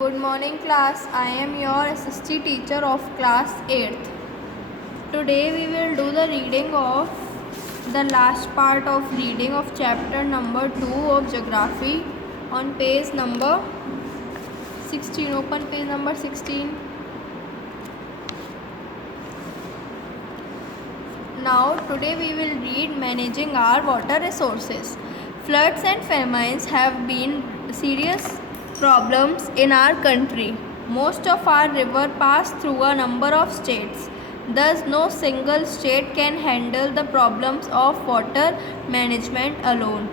Good morning class. I am your SST teacher of class 8th. Today we will do the reading of the last part of reading of chapter number 2 of geography on page number 16. Open page number 16. Now today we will read managing our water resources. Floods and famines have been serious problems in our country. Most of our rivers pass through a number of states. Thus, no single state can handle the problems of water management alone.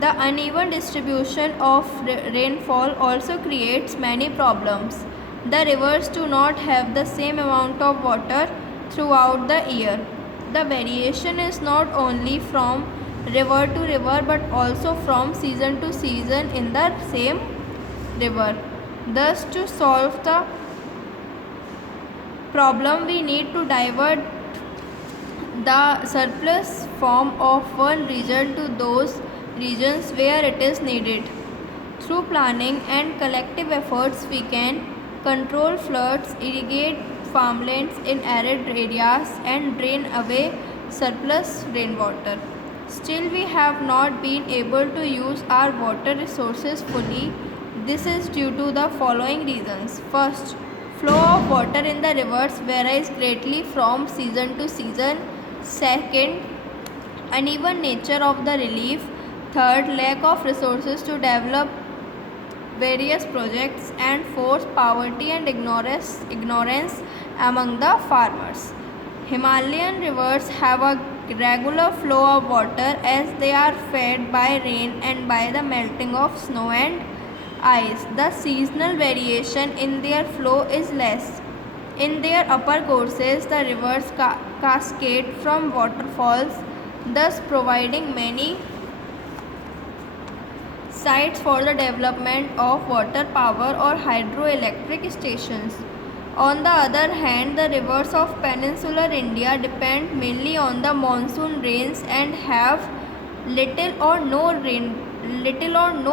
The uneven distribution of rainfall also creates many problems. The rivers do not have the same amount of water throughout the year. The variation is not only from river to river but also from season to season in the same river. Thus, to solve the problem, we need to divert the surplus form of one region to those regions where it is needed. Through planning and collective efforts, we can control floods, irrigate farmlands in arid areas, and drain away surplus rainwater. Still, we have not been able to use our water resources fully. This is due to the following reasons. First, flow of water in the rivers varies greatly from season to season. Second, uneven nature of the relief. Third, lack of resources to develop various projects. And fourth, poverty and ignorance among the farmers. Himalayan rivers have a regular flow of water as they are fed by rain and by the melting of snow and ice. The seasonal variation in their flow is less. In their upper courses, the rivers cascade from waterfalls, thus providing many sites for the development of water power or hydroelectric stations. On the other hand, the rivers of peninsular India depend mainly on the monsoon rains and have little or no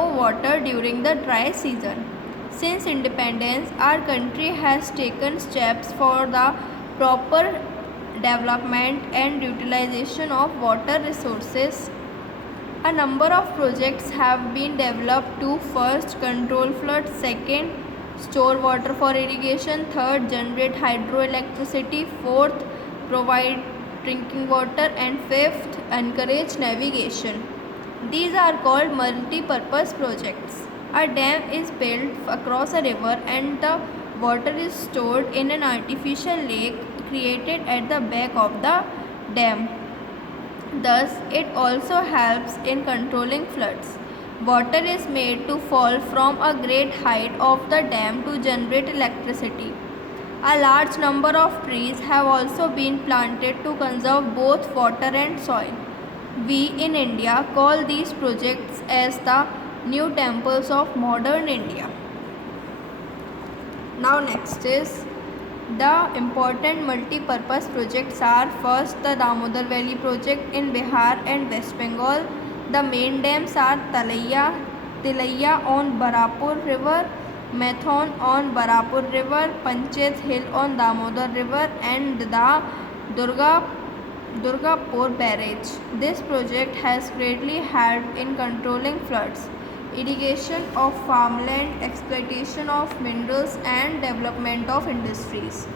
water during the dry season. Since independence, our country has taken steps for the proper development and utilization of water resources. A number of projects have been developed to first control floods, second store water for irrigation, third generate hydroelectricity, fourth provide drinking water, and fifth encourage navigation. These are called multi-purpose projects. A dam is built across a river and the water is stored in an artificial lake created at the back of the dam. Thus, it also helps in controlling floods. Water is made to fall from a great height of the dam to generate electricity. A large number of trees have also been planted to conserve both water and soil. We in India call these projects as the new temples of modern India. Now next is the important multi-purpose projects are first the Damodar Valley project in Bihar and West Bengal. The main dams are Tilaiya on Barapur River, Mathon on Barapur River, Panchet Hill on Damodar River, and the Durgapur Barrage. This project has greatly helped in controlling floods, irrigation of farmland, exploitation of minerals, and development of industries.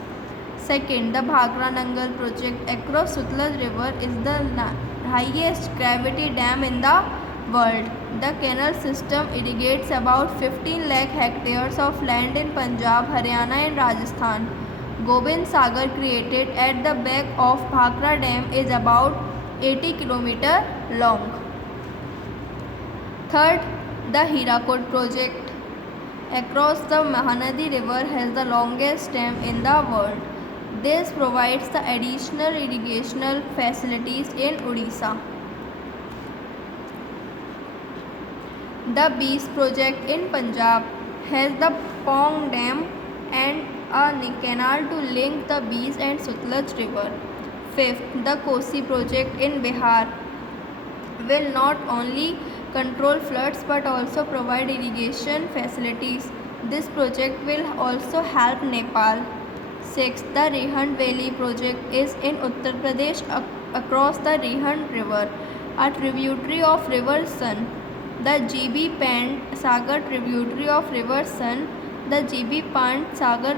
Second, the Bhakra Nangal project across Sutlej River is the highest gravity dam in the world. The canal system irrigates about 15 lakh hectares of land in Punjab, Haryana, and Rajasthan. Gobind Sagar created at the back of Bhakra Dam is about 80 km long. Third, the Hirakud project across the Mahanadi River has the longest dam in the world. This provides the additional irrigational facilities in Odisha. The Beas project in Punjab has the Pong Dam and a canal to link the Beas and Sutlej River. Fifth, the Kosi project in Bihar will not only control floods but also provide irrigation facilities. This project will also help Nepal. 6. The Rihand Valley project is in Uttar Pradesh across the Rihand River, a tributary of River Sun. The GB Pant Sagar tributary of River Sun. The GB Pant Sagar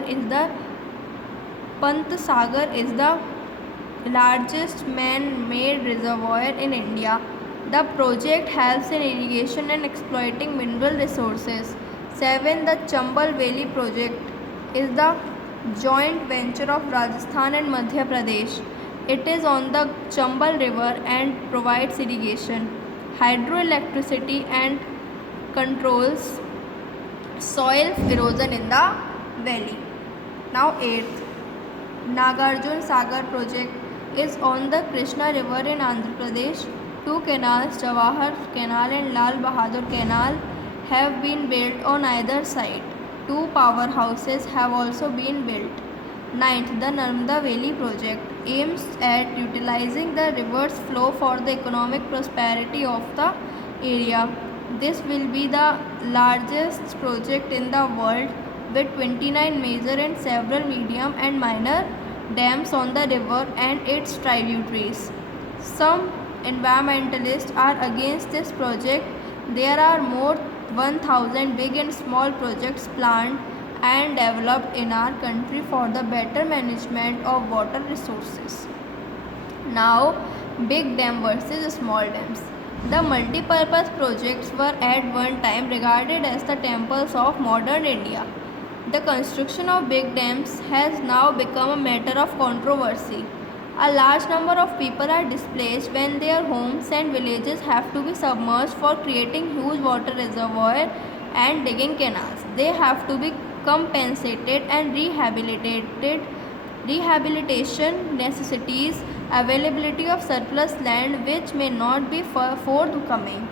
is the largest man-made reservoir in India. The project helps in irrigation and exploiting mineral resources. 7. The Chambal Valley project is the joint venture of Rajasthan and Madhya Pradesh. It is on the Chambal River and provides irrigation, hydroelectricity and controls soil erosion in the valley. Now 8th, Nagarjun Sagar project is on the Krishna River in Andhra Pradesh. Two canals, Jawahar Canal and Lal Bahadur Canal, have been built on either side. Two powerhouses have also been built. 9th, the Narmada Valley project aims at utilizing the river's flow for the economic prosperity of the area. This will be the largest project in the world, with 29 major and several medium and minor dams on the river and its tributaries. Some environmentalists are against this project. There are more 1000 big and small projects planned and developed in our country for the better management of water resources. Now, big dam versus small dams. The multi-purpose projects were at one time regarded as the temples of modern India. The construction of big dams has now become a matter of controversy. A large number of people are displaced when their homes and villages have to be submerged for creating huge water reservoirs and digging canals. They have to be compensated and rehabilitated. Rehabilitation necessitates availability of surplus land which may not be forthcoming.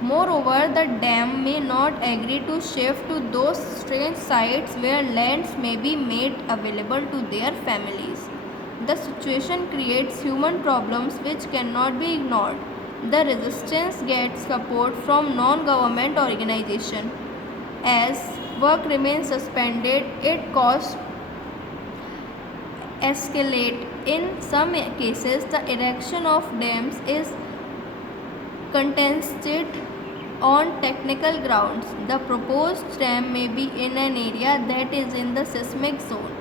Moreover, the dam may not agree to shift to those strange sites where lands may be made available to their families. The situation creates human problems which cannot be ignored. The resistance gets support from non-government organizations. As work remains suspended, its costs escalate. In some cases, the erection of dams is contested on technical grounds. The proposed dam may be in an area that is in the seismic zone,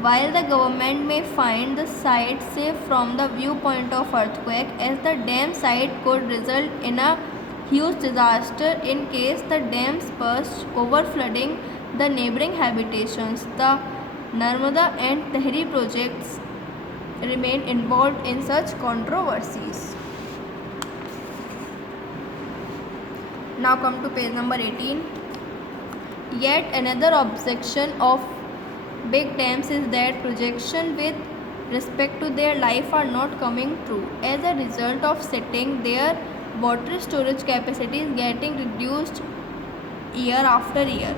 while the government may find the site safe from the viewpoint of earthquake, as the dam site could result in a huge disaster in case the dams burst, overflooding the neighboring habitations. The Narmada and Tehri projects remain involved in such controversies. Now come to page number 18. Yet another objection of big dams is that projections with respect to their life are not coming true. As a result of sitting, their water storage capacity is getting reduced year after year.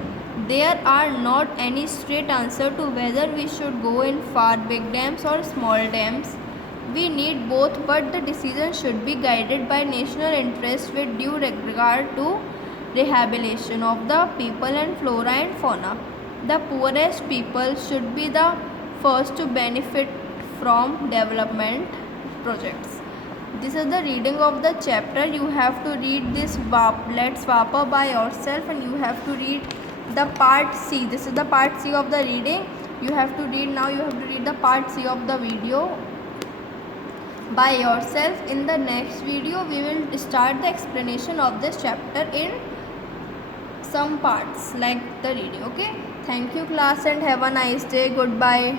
There are not any straight answer to whether we should go in for big dams or small dams. We need both, but the decision should be guided by national interest with due regard to rehabilitation of the people and flora and fauna. The poorest people should be the first to benefit from development projects. This is the reading of the chapter. You have to read this Let's Vapor by yourself, and you have to read the part C. This is the part C of the reading. You have to read now. You have to read the part C of the video by yourself. In the next video, we will start the explanation of this chapter in some parts like the reading. Okay. Thank you class and have a nice day. Goodbye.